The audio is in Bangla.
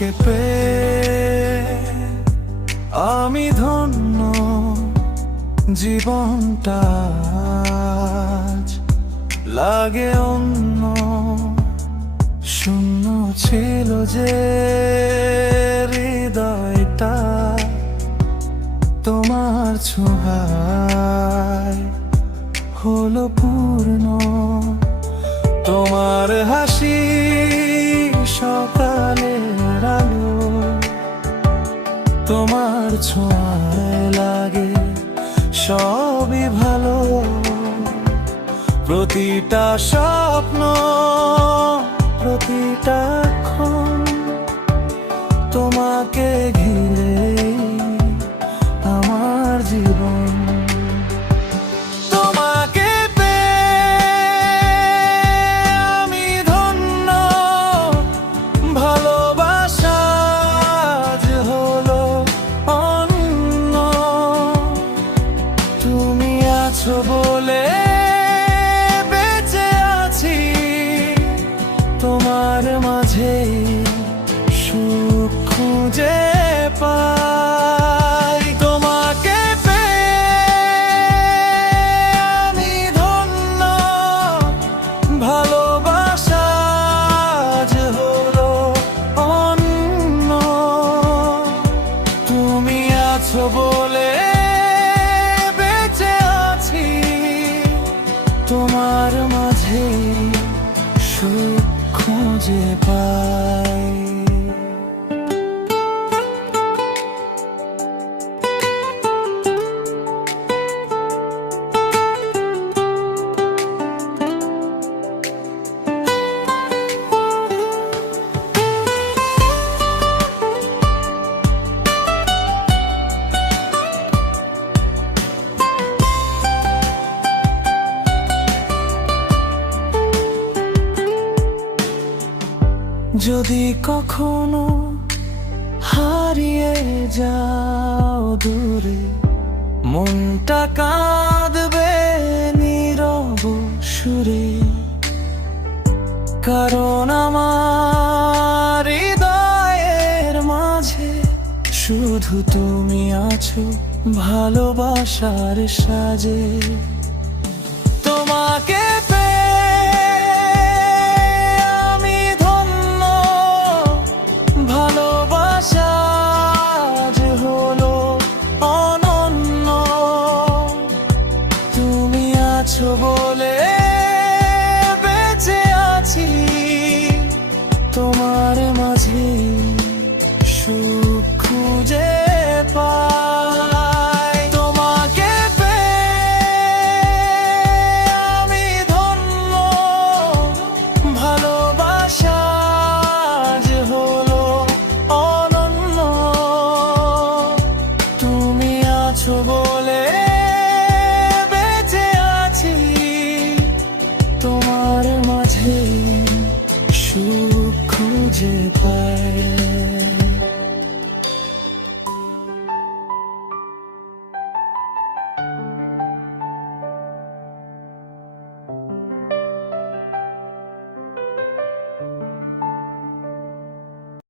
তোমাকে পেয়ে আমি ধন্য, জীবনটা আজ লাগে অন্য। শূন্য ছিল যে হৃদয়টা, তোমার ছোঁয়ায় হলো পূর্ণ। তোমার হাসি সকালের আলো, তোমার ছোঁয়ায় লাগে সবই ভালো। প্রতিটা স্বপ্ন, প্রতিটা ক্ষণ তোমাকে ঘিরে আমার জীবন। তোমাকে পেয়ে আমি ধন্য, ভালোবাসা আজ হলো অন্য। তুমি আছো বলে বেঁচে আছি, তোমার মাঝে সুখ খুঁজে পাই। তোমাকে পেয়ে আমি ধন্য, ভালোবাসা আজ হলো অন্য। তুমি আছো বলে বেঁচে আছি, তোমার মাঝে সুখ খুঁজে পাই। যদি কখনো হারিয়ে যাও দূরে, মনটা কাঁদবে নীরব সুরে। কারণ আমার হৃদয়ের মাঝে শুধু তুমি আছো ভালোবাসার সাজে।